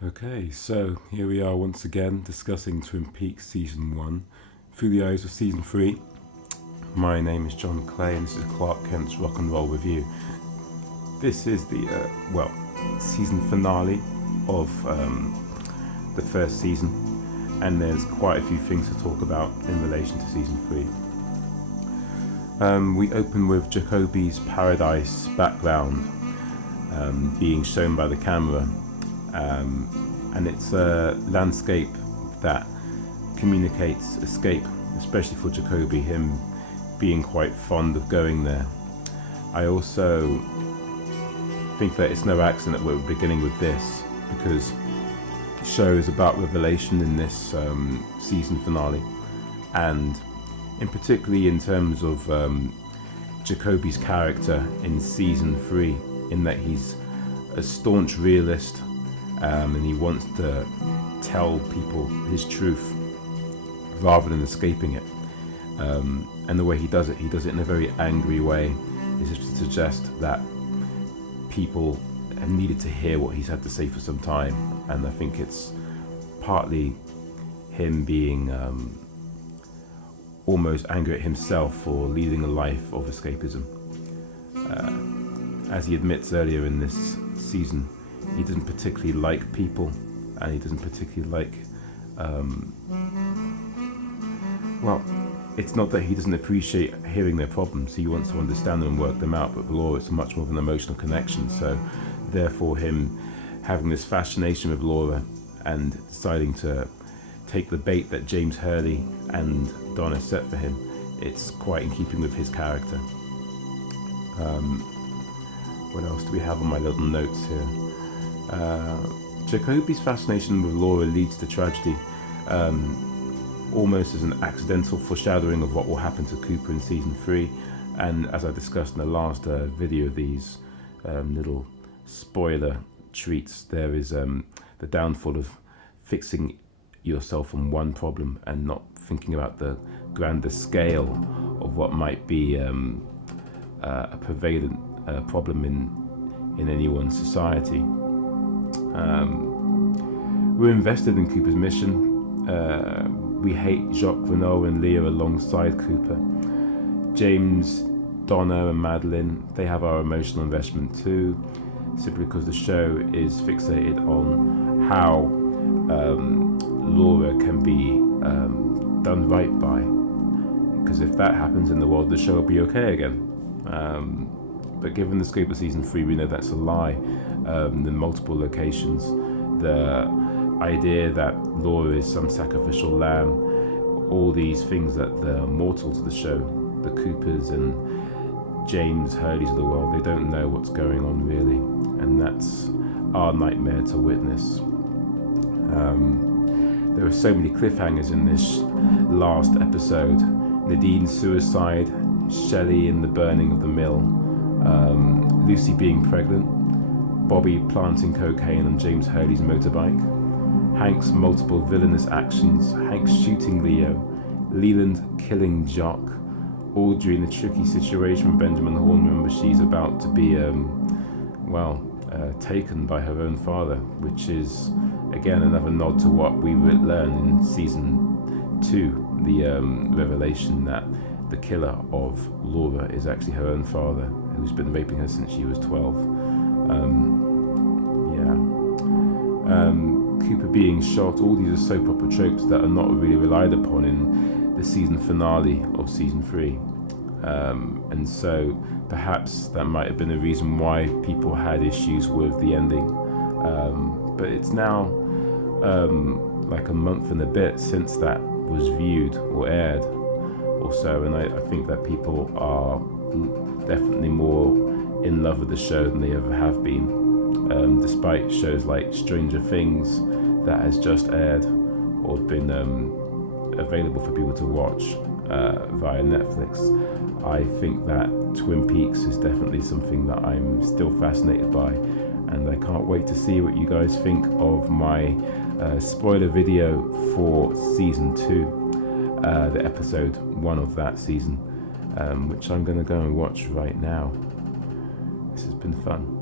Okay, so here we are once again discussing Twin Peaks Season 1 through the eyes of Season 3. My name is John Clay and this is Clark Kent's Rock and Roll Review. This is the, season finale of the first season, and there's quite a few things to talk about in relation to Season 3. We open with Jacoby's paradise background being shown by the camera. And it's a landscape that communicates escape, especially for Jacoby, him being quite fond of going there. I also think that it's no accident that we're beginning with this, because the show is about revelation in this season finale, and in particularly in terms of Jacoby's character in Season 3, in that he's a staunch realist, and he wants to tell people his truth rather than escaping it. And the way he does it in a very angry way, is just to suggest that people have needed to hear what he's had to say for some time. And I think it's partly him being almost angry at himself for leading a life of escapism. As he admits earlier in this season, he doesn't particularly like people, and he doesn't particularly like, well, it's not that he doesn't appreciate hearing their problems, he wants to understand them and work them out, but with Laura it's much more of an emotional connection, so therefore him having this fascination with Laura and deciding to take the bait that James Hurley and Donna set for him, it's quite in keeping with his character. What else do we have on my little notes here? Jacoby's fascination with Laura leads to tragedy, almost as an accidental foreshadowing of what will happen to Cooper in Season 3, and as I discussed in the last video of these little spoiler treats, there is the downfall of fixing yourself on one problem and not thinking about the grander scale of what might be a prevalent problem in anyone's society. We're invested in Cooper's mission. We hate Jacques Renault and Leah alongside Cooper. James, Donna and Madeline, they have our emotional investment too, simply because the show is fixated on how Laura can be done right by. Because if that happens in the world, the show will be okay again. But given the scope of Season 3, we know that's a lie. In multiple locations, the idea that Laura is some sacrificial lamb, all these things that the mortals of the show, the Coopers and James Hurleys of the world, they don't know what's going on really, and that's our nightmare to witness. There are so many cliffhangers in this last episode. Nadine's suicide, Shelley in the burning of the mill, Lucy being pregnant, Bobby planting cocaine on James Hurley's motorbike, Hank's multiple villainous actions, Hank shooting Leo, Leland killing Jock, Audrey in a tricky situation with Benjamin Horn. Remember, she's about to be, taken by her own father, which is, again, another nod to what we learn in Season 2, the revelation that the killer of Laura is actually her own father, who's been raping her since she was 12. Cooper being shot, all these are soap opera tropes that are not really relied upon in the season finale of Season 3. And so perhaps that might have been a reason why people had issues with the ending. But it's now like a month and a bit since that was viewed or aired or so, and I think that people are definitely more in love with the show than they ever have been, despite shows like Stranger Things that has just aired or been available for people to watch via Netflix. I think that Twin Peaks is definitely something that I'm still fascinated by, and I can't wait to see what you guys think of my spoiler video for Season 2, the episode 1 of that season, which I'm going to go and watch right now. This has been fun.